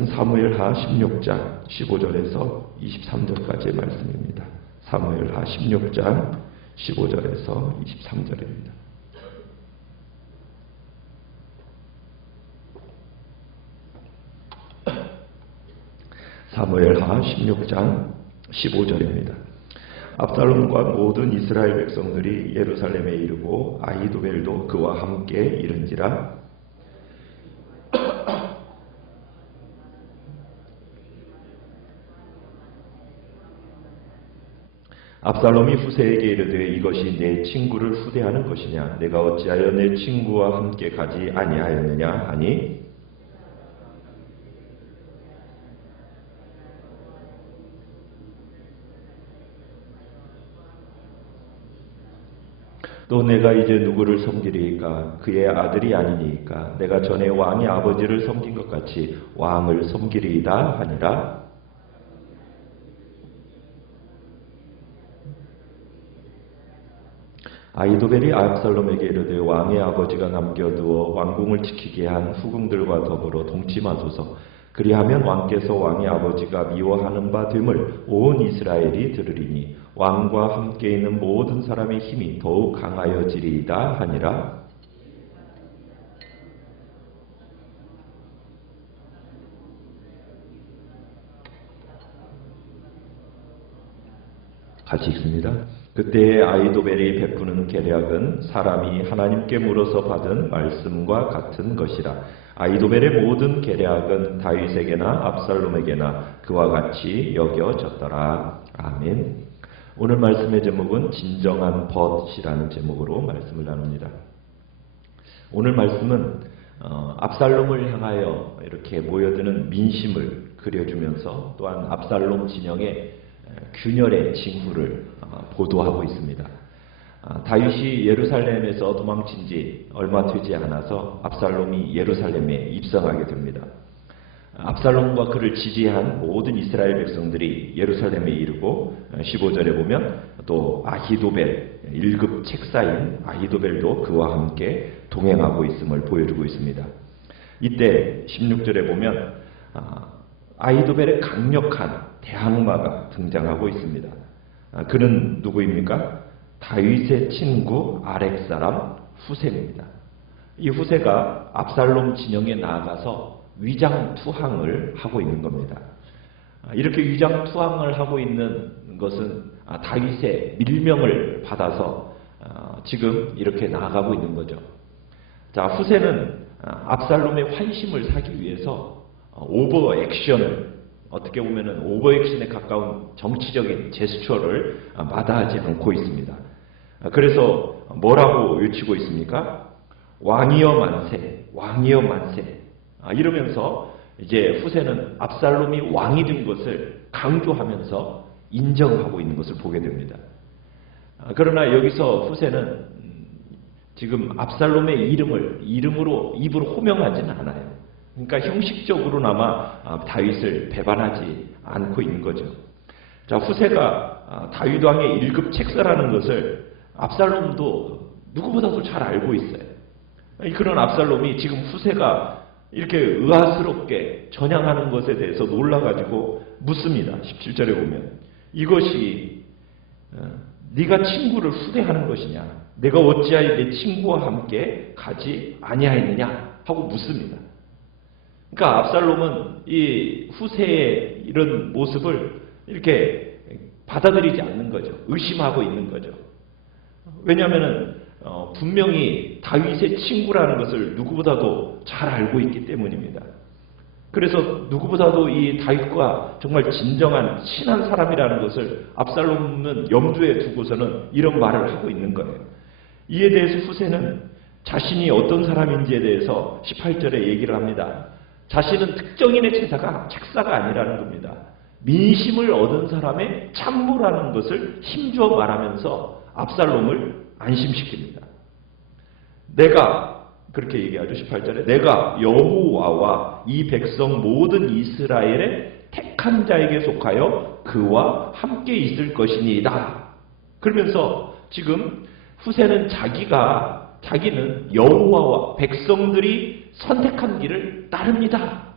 말씀 사무엘하 16장 15절에서 23절까지의 말씀입니다. 사무엘하 16장 15절에서 23절입니다. 사무엘하 16장 15절입니다. 압살롬과 모든 이스라엘 백성들이 예루살렘에 이르고 아히도벨도 그와 함께 이른지라. 압살롬이 후세에게 이르되 이것이 내 친구를 후대하는 것이냐? 내가 어찌하여 내 친구와 함께 가지 아니하였느냐 하니, 또 내가 이제 누구를 섬기리이까? 그의 아들이 아니니까 내가 전에 왕의 아버지를 섬긴 것 같이 왕을 섬기리이다 하니라. 아히도벨이 압살롬에게 이르되 왕의 아버지가 남겨두어 왕궁을 지키게 한 후궁들과 더불어 동침하소서. 그리하면 왕께서 왕의 아버지가 미워하는 바 됨을 온 이스라엘이 들으리니 왕과 함께 있는 모든 사람의 힘이 더욱 강하여지리이다 하니라. 같이 읽습니다. 그때에 아히도벨이 베푸는 계략은 사람이 하나님께 물어서 받은 말씀과 같은 것이라. 아히도벨의 모든 계략은 다윗에게나 압살롬에게나 그와 같이 여겨졌더라. 아멘. 오늘 말씀의 제목은 진정한 벗이라는 제목으로 말씀을 나눕니다. 오늘 말씀은 압살롬을 향하여 이렇게 모여드는 민심을 그려주면서 또한 압살롬 진영의 균열의 징후를 보도하고 있습니다. 다윗이 예루살렘에서 도망친 지 얼마 되지 않아서 압살롬이 예루살렘에 입성하게 됩니다. 압살롬과 그를 지지한 모든 이스라엘 백성들이 예루살렘에 이르고 15절에 보면 또 아히도벨 1급 책사인 아히도벨도 그와 함께 동행하고 있음을 보여주고 있습니다. 이때 16절에 보면 아히도벨의 강력한 대항마가 등장하고 있습니다. 그는 누구입니까? 다윗의 친구 아렉 사람 후세입니다. 이 후세가 압살롬 진영에 나아가서 위장투항을 하고 있는 겁니다. 이렇게 위장투항을 하고 있는 것은 다윗의 밀명을 받아서 지금 이렇게 나아가고 있는 거죠. 자, 후세는 압살롬의 환심을 사기 위해서 오버 액션을, 어떻게 보면은 오버 액션에 가까운 정치적인 제스처를 마다하지 않고 있습니다. 그래서 뭐라고 외치고 있습니까? 왕이여 만세, 왕이여 만세. 이러면서 이제 후세는 압살롬이 왕이 된 것을 강조하면서 인정하고 있는 것을 보게 됩니다. 그러나 여기서 후세는 지금 압살롬의 이름으로 입으로 호명하지는 않아요. 그러니까 형식적으로나마 다윗을 배반하지 않고 있는 거죠. 자, 후세가 다윗 왕의 1급 책사라는 것을 압살롬도 누구보다도 잘 알고 있어요. 그런 압살롬이 지금 후세가 이렇게 의아스럽게 전향하는 것에 대해서 놀라가지고 묻습니다. 17절에 보면 이것이 네가 친구를 후대하는 것이냐? 내가 어찌하여 내 친구와 함께 가지 아니하였느냐? 하고 묻습니다. 그러니까 압살롬은 이 후세의 이런 모습을 이렇게 받아들이지 않는 거죠. 의심하고 있는 거죠. 왜냐하면 분명히 다윗의 친구라는 것을 누구보다도 잘 알고 있기 때문입니다. 그래서 누구보다도 이 다윗과 정말 진정한 친한 사람이라는 것을 압살롬은 염두에 두고서는 이런 말을 하고 있는 거예요. 이에 대해서 후세는 자신이 어떤 사람인지에 대해서 18절에 얘기를 합니다. 자신은 특정인의 책사가 아니라는 겁니다. 민심을 얻은 사람의 참모라는 것을 힘주어 말하면서 압살롬을 안심시킵니다. 내가 그렇게 얘기하죠. 18절에 내가 여호와와 이 백성 모든 이스라엘의 택한 자에게 속하여 그와 함께 있을 것이니이다. 그러면서 지금 후세는 자기는 여호와와 백성들이 선택한 길을 따릅니다.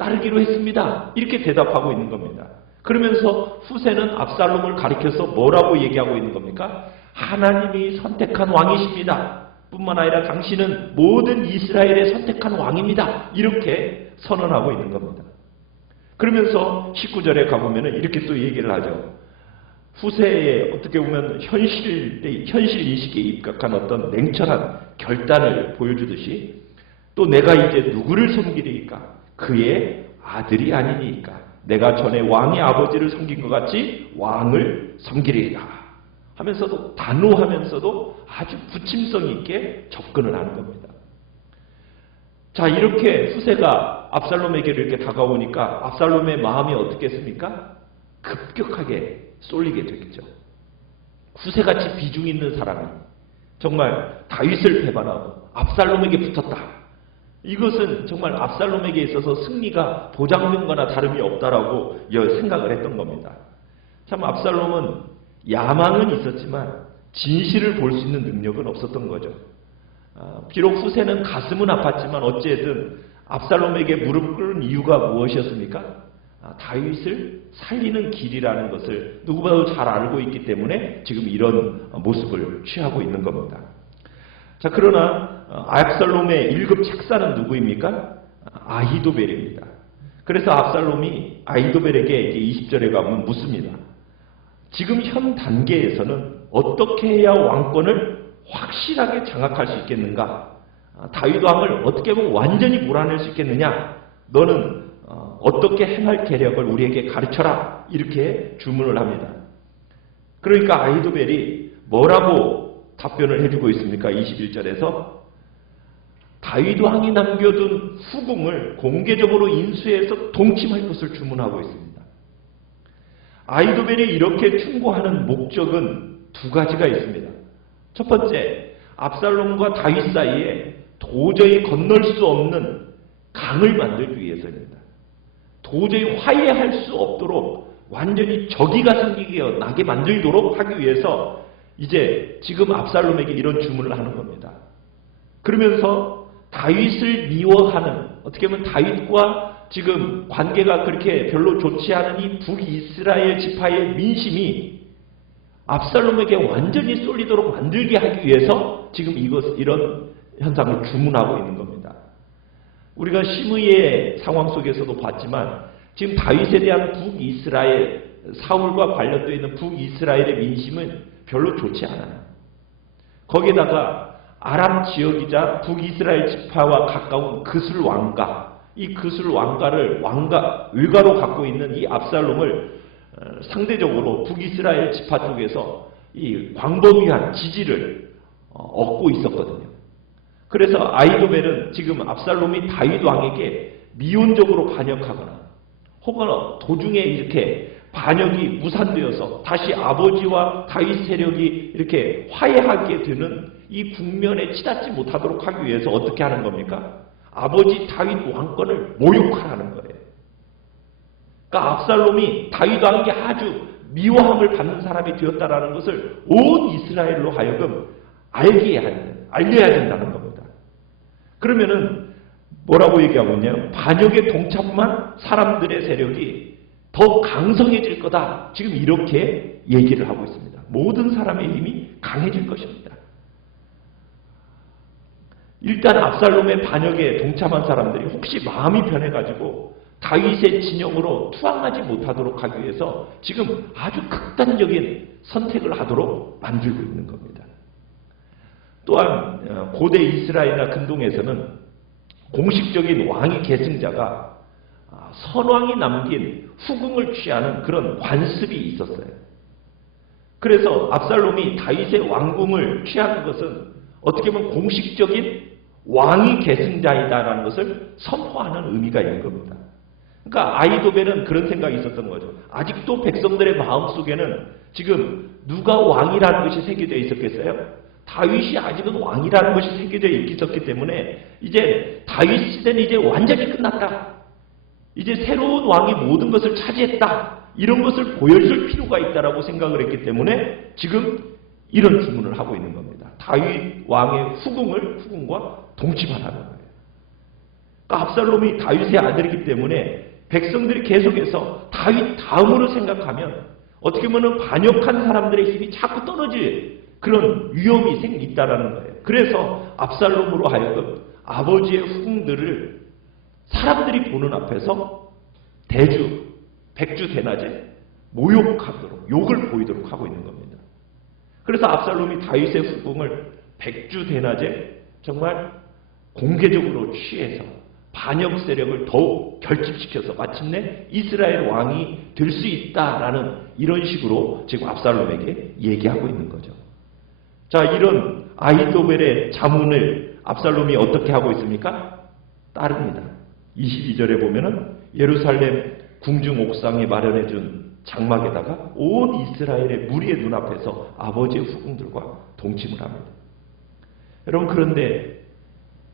따르기로 했습니다. 이렇게 대답하고 있는 겁니다. 그러면서 후세는 압살롬을 가리켜서 뭐라고 얘기하고 있는 겁니까? 하나님이 선택한 왕이십니다. 뿐만 아니라 당신은 모든 이스라엘의 선택한 왕입니다. 이렇게 선언하고 있는 겁니다. 그러면서 19절에 가보면 이렇게 또 얘기를 하죠. 후세에 어떻게 보면 현실 인식에 입각한 어떤 냉철한 결단을 보여주듯이 또 내가 이제 누구를 섬기리이까? 그의 아들이 아니니까 내가 전에 왕의 아버지를 섬긴 것 같이 왕을 섬기리이다 하면서도 단호하면서도 아주 부침성 있게 접근을 하는 겁니다. 자, 이렇게 후세가 압살롬에게 이렇게 다가오니까 압살롬의 마음이 어떻겠습니까? 급격하게 쏠리게 되겠죠. 후세같이 비중 있는 사람이 정말 다윗을 배반하고 압살롬에게 붙었다. 이것은 정말 압살롬에게 있어서 승리가 보장된 거나 다름이 없다라고 생각을 했던 겁니다. 참 압살롬은 야망은 있었지만 진실을 볼 수 있는 능력은 없었던 거죠. 비록 후세는 가슴은 아팠지만 어찌든 압살롬에게 무릎 꿇은 이유가 무엇이었습니까? 다윗을 살리는 길이라는 것을 누구보다도 잘 알고 있기 때문에 지금 이런 모습을 취하고 있는 겁니다. 자, 그러나 압살롬의 1급 책사는 누구입니까? 아히도벨입니다. 그래서 압살롬이 아히도벨에게 20절에 가면 묻습니다. 지금 현 단계에서는 어떻게 해야 왕권을 확실하게 장악할 수 있겠는가? 다윗 왕을 어떻게 보면 완전히 몰아낼 수 있겠느냐? 너는 어떻게 행할 계략을 우리에게 가르쳐라. 이렇게 주문을 합니다. 그러니까 아히도벨이 뭐라고 답변을 해주고 있습니까? 21절에서 다윗 왕이 남겨둔 후궁을 공개적으로 인수해서 동침할 것을 주문하고 있습니다. 아히도벨이 이렇게 충고하는 목적은 두 가지가 있습니다. 첫 번째, 압살롬과 다윗 사이에 도저히 건널 수 없는 강을 만들기 위해서입니다. 도저히 화해할 수 없도록 완전히 적이가 생기게 나게 만들도록 하기 위해서 이제 지금 압살롬에게 이런 주문을 하는 겁니다. 그러면서 다윗을 미워하는, 어떻게 보면 다윗과 지금 관계가 그렇게 별로 좋지 않은 이 북이스라엘 지파의 민심이 압살롬에게 완전히 쏠리도록 만들게 하기 위해서 지금 이런 현상을 주문하고 있는 겁니다. 우리가 심의의 상황 속에서도 봤지만 지금 다윗에 대한 북이스라엘, 사울과 관련되어 있는 북이스라엘의 민심은 별로 좋지 않아요. 거기에다가 아람 지역이자 북이스라엘 지파와 가까운 그술 왕가, 이 그술 왕가를 의가로 갖고 있는 이 압살롬을 상대적으로 북이스라엘 지파 쪽에서 이 광범위한 지지를 얻고 있었거든요. 그래서 아히도벨은 지금 압살롬이 다윗 왕에게 미온적으로 반역하거나 혹은 도중에 이렇게 반역이 무산되어서 다시 아버지와 다윗 세력이 이렇게 화해하게 되는 이 국면에 치닫지 못하도록 하기 위해서 어떻게 하는 겁니까? 아버지 다윗 왕권을 모욕하라는 거예요. 그러니까 압살롬이 다윗 왕에게 아주 미워함을 받는 사람이 되었다라는 것을 온 이스라엘로 하여금 알려야 된다는 겁니다. 그러면은 뭐라고 얘기하고 있냐면 반역에 동참한 사람들의 세력이 더 강성해질 거다. 지금 이렇게 얘기를 하고 있습니다. 모든 사람의 힘이 강해질 것입니다. 일단 압살롬의 반역에 동참한 사람들이 혹시 마음이 변해가지고 다윗의 진영으로 투항하지 못하도록 하기 위해서 지금 아주 극단적인 선택을 하도록 만들고 있는 겁니다. 또한 고대 이스라엘이나 근동에서는 공식적인 왕위 계승자가 선왕이 남긴 후궁을 취하는 그런 관습이 있었어요. 그래서 압살롬이 다윗의 왕궁을 취하는 것은 어떻게 보면 공식적인 왕위 계승자이다라는 것을 선포하는 의미가 있는 겁니다. 그러니까 아히도벨은 그런 생각이 있었던 거죠. 아직도 백성들의 마음속에는 지금 누가 왕이라는 것이 새겨져 있었겠어요? 다윗이 아직은 왕이라는 것이 새겨져 있었기 때문에 이제 다윗 시대는 이제 완전히 끝났다. 이제 새로운 왕이 모든 것을 차지했다. 이런 것을 보여줄 필요가 있다라고 생각을 했기 때문에 지금 이런 주문을 하고 있는 겁니다. 다윗 왕의 후궁과 동침하라는 거예요. 그러니까 압살롬이 다윗의 아들이기 때문에 백성들이 계속해서 다윗 다음으로 생각하면 어떻게 보면 반역한 사람들의 힘이 자꾸 떨어질 그런 위험이 있다라는 거예요. 그래서 압살롬으로 하여금 아버지의 후궁들을 사람들이 보는 앞에서 백주 대낮에 모욕하도록, 욕을 보이도록 하고 있는 겁니다. 그래서 압살롬이 다윗의 후궁을 백주 대낮에 정말 공개적으로 취해서 반역 세력을 더욱 결집시켜서 마침내 이스라엘 왕이 될 수 있다라는 이런 식으로 지금 압살롬에게 얘기하고 있는 거죠. 자, 이런 아히도벨의 자문을 압살롬이 어떻게 하고 있습니까? 따릅니다. 22절에 보면은 예루살렘 궁중 옥상에 마련해준 장막에다가 온 이스라엘의 무리의 눈앞에서 아버지의 후궁들과 동침을 합니다. 여러분, 그런데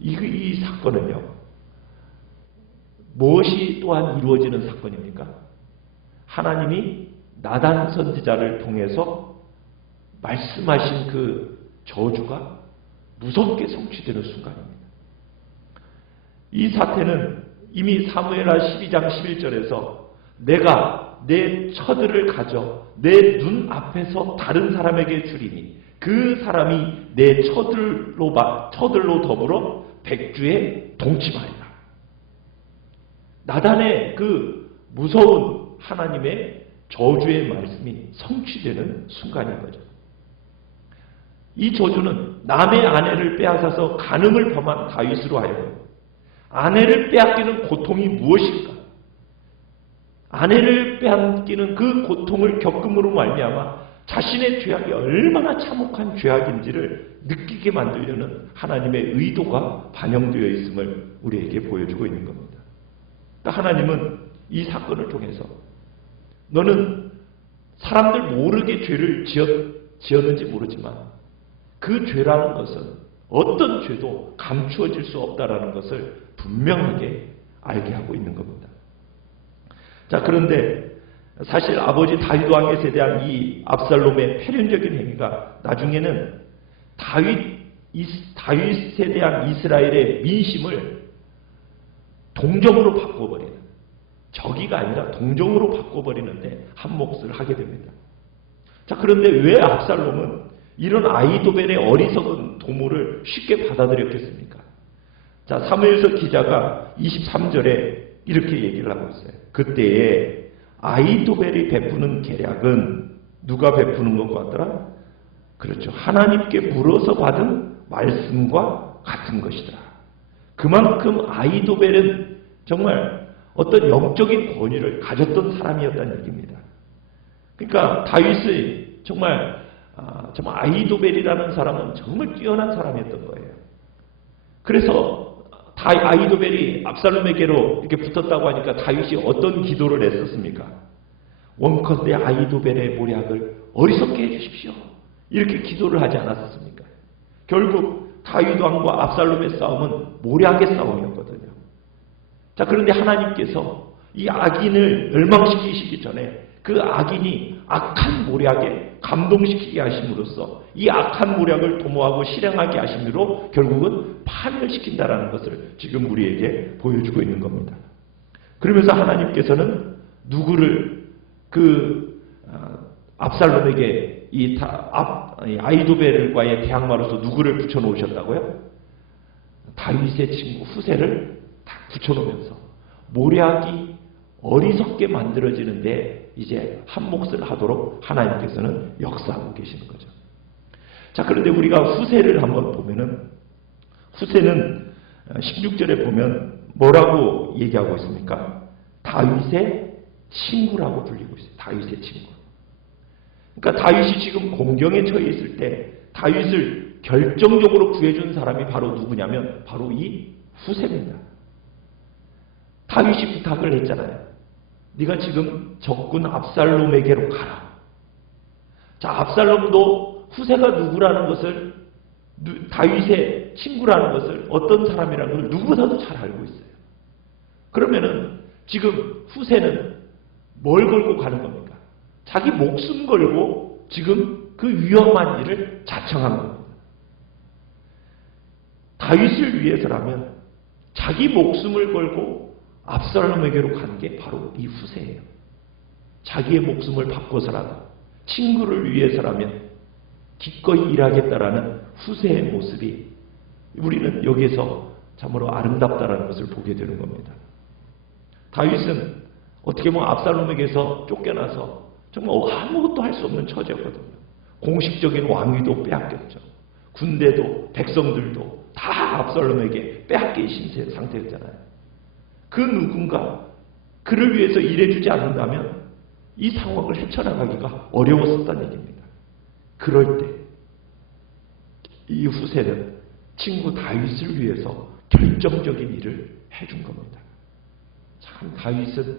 이 사건은요, 무엇이 또한 이루어지는 사건입니까? 하나님이 나단 선지자를 통해서 말씀하신 그 저주가 무섭게 성취되는 순간입니다. 이 사태는 이미 사무엘하 12장 11절에서 내가 내 처들을 가져 내 눈 앞에서 다른 사람에게 주리니 그 사람이 내 처들로 더불어 백주에 동침하리라. 나단의 그 무서운 하나님의 저주의 말씀이 성취되는 순간인 거죠. 이 저주는 남의 아내를 빼앗아서 간음을 범한 다윗으로 하여금 아내를 빼앗기는 고통이 무엇일까? 아내를 빼앗기는 그 고통을 겪음으로 말미암아 자신의 죄악이 얼마나 참혹한 죄악인지를 느끼게 만들려는 하나님의 의도가 반영되어 있음을 우리에게 보여주고 있는 겁니다. 하나님은 이 사건을 통해서 너는 사람들 모르게 죄를 지었는지 모르지만 그 죄라는 것은 어떤 죄도 감추어질 수 없다라는 것을 분명하게 알게 하고 있는 겁니다. 자, 그런데 사실 아버지 다윗 왕에 대한 이 압살롬의 패륜적인 행위가 나중에는 다윗에 대한 이스라엘의 민심을 동정으로 바꿔버리는, 적이가 아니라 동정으로 바꿔버리는데 한 몫을 하게 됩니다. 자, 그런데 왜 압살롬은 이런 아히도벨의 어리석은 도모를 쉽게 받아들였겠습니까? 자, 사무엘서 기자가 23절에 이렇게 얘기를 하고 있어요. 그때에 아히도벨이 베푸는 계략은 누가 베푸는 것 같더라? 그렇죠. 하나님께 물어서 받은 말씀과 같은 것이다. 그만큼 아히도벨은 정말 어떤 영적인 권위를 가졌던 사람이었다는 얘기입니다. 그러니까 다윗의 정말 아히도벨이라는 사람은 정말 뛰어난 사람이었던 거예요. 그래서 아히도벨이 압살롬에게로 이렇게 붙었다고 하니까 다윗이 어떤 기도를 했었습니까? 원컨대 아히도벨의 모략을 어리석게 해주십시오. 이렇게 기도를 하지 않았습니까? 결국 다윗 왕과 압살롬의 싸움은 모략의 싸움이었거든요. 자, 그런데 하나님께서 이 악인을 멸망시키시기 전에 그 악인이 악한 모략에 감동시키게 하심으로써 이 악한 모략을 도모하고 실행하게 하심으로 결국은 파멸시킨다라는 것을 지금 우리에게 보여주고 있는 겁니다. 그러면서 하나님께서는 누구를 압살롬에게 아히도벨과의 대항마로서 누구를 붙여놓으셨다고요? 다윗의 친구 후세를 딱 붙여놓으면서 모략이 어리석게 만들어지는데 이제 한 몫을 하도록 하나님께서는 역사하고 계시는 거죠. 자, 그런데 우리가 후세를 한번 보면은 후세는 16절에 보면 뭐라고 얘기하고 있습니까? 다윗의 친구라고 불리고 있어요. 다윗의 친구. 그러니까 다윗이 지금 공경에 처해 있을 때 다윗을 결정적으로 구해준 사람이 바로 누구냐면 바로 이 후세입니다. 다윗이 부탁을 했잖아요. 네가 지금 적군 압살롬에게로 가라. 자, 압살롬도 후세가 누구라는 것을, 다윗의 친구라는 것을, 어떤 사람이라는 것을 누구보다도 잘 알고 있어요. 그러면은 지금 후세는 뭘 걸고 가는 겁니까? 자기 목숨 걸고 지금 그 위험한 일을 자청한 겁니다. 다윗을 위해서라면 자기 목숨을 걸고 압살롬에게로 간 게 바로 이 후세예요. 자기의 목숨을 바꿔서라도 친구를 위해서라면 기꺼이 일하겠다라는 후세의 모습이 우리는 여기에서 참으로 아름답다라는 것을 보게 되는 겁니다. 다윗은 어떻게 보면 압살롬에게서 쫓겨나서 정말 아무것도 할 수 없는 처지였거든요. 공식적인 왕위도 빼앗겼죠. 군대도 백성들도 다 압살롬에게 빼앗기신 상태였잖아요. 그 누군가 그를 위해서 일해주지 않는다면 이 상황을 헤쳐나가기가 어려웠었다는 얘기입니다. 그럴 때 이 후세는 친구 다윗을 위해서 결정적인 일을 해준 겁니다. 참 다윗은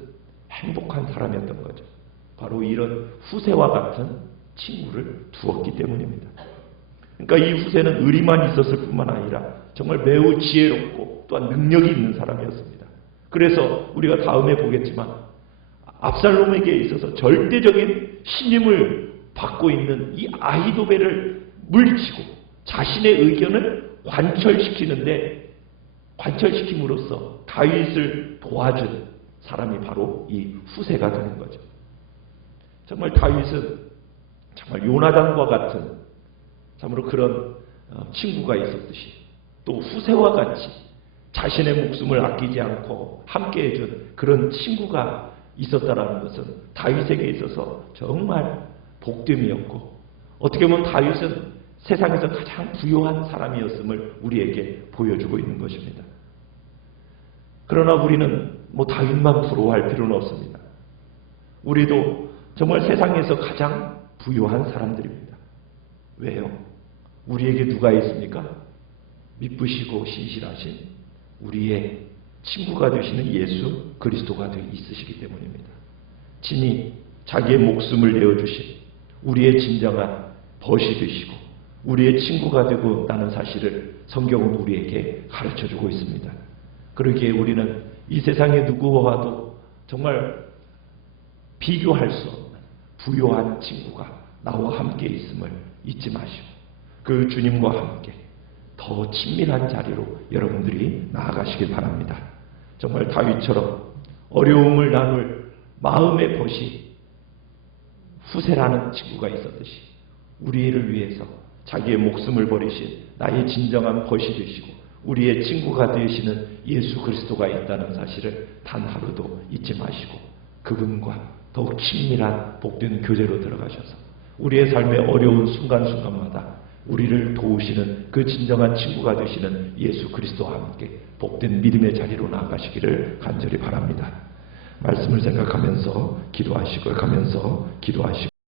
행복한 사람이었던 거죠. 바로 이런 후세와 같은 친구를 두었기 때문입니다. 그러니까 이 후세는 의리만 있었을 뿐만 아니라 정말 매우 지혜롭고 또한 능력이 있는 사람이었습니다. 그래서 우리가 다음에 보겠지만 압살롬에게 있어서 절대적인 신임을 받고 있는 이 아히도벨을 물리치고 자신의 의견을 관철시킴으로써 다윗을 도와준 사람이 바로 이 후세가 되는 거죠. 정말 다윗은 정말 요나단과 같은 참으로 그런 친구가 있었듯이 또 후세와 같이 자신의 목숨을 아끼지 않고 함께 해준 그런 친구가 있었다라는 것은 다윗에게 있어서 정말 복됨이었고, 어떻게 보면 다윗은 세상에서 가장 부유한 사람이었음을 우리에게 보여주고 있는 것입니다. 그러나 우리는 다윗만 부러워할 필요는 없습니다. 우리도 정말 세상에서 가장 부유한 사람들입니다. 왜요? 우리에게 누가 있습니까? 미쁘시고 신실하신 우리의 친구가 되시는 예수 그리스도가 있으시기 때문입니다. 친히 자기의 목숨을 내어주신 우리의 진정한 벗이 되시고 우리의 친구가 되고 있다는 사실을 성경은 우리에게 가르쳐주고 있습니다. 그러기에 우리는 이 세상의 누구와도 정말 비교할 수 없는 부유한 친구가 나와 함께 있음을 잊지 마시고 그 주님과 함께 더 친밀한 자리로 여러분들이 나아가시길 바랍니다. 정말 다윗처럼 어려움을 나눌 마음의 벗이 후세라는 친구가 있었듯이 우리를 위해서 자기의 목숨을 버리신 나의 진정한 벗이 되시고 우리의 친구가 되시는 예수 그리스도가 있다는 사실을 단 하루도 잊지 마시고 그분과 더욱 친밀한 복된 교제로 들어가셔서 우리의 삶의 어려운 순간순간마다 우리를 도우시는 그 진정한 친구가 되시는 예수 그리스도와 함께 복된 믿음의 자리로 나아가시기를 간절히 바랍니다. 말씀을 생각하면서 기도하시고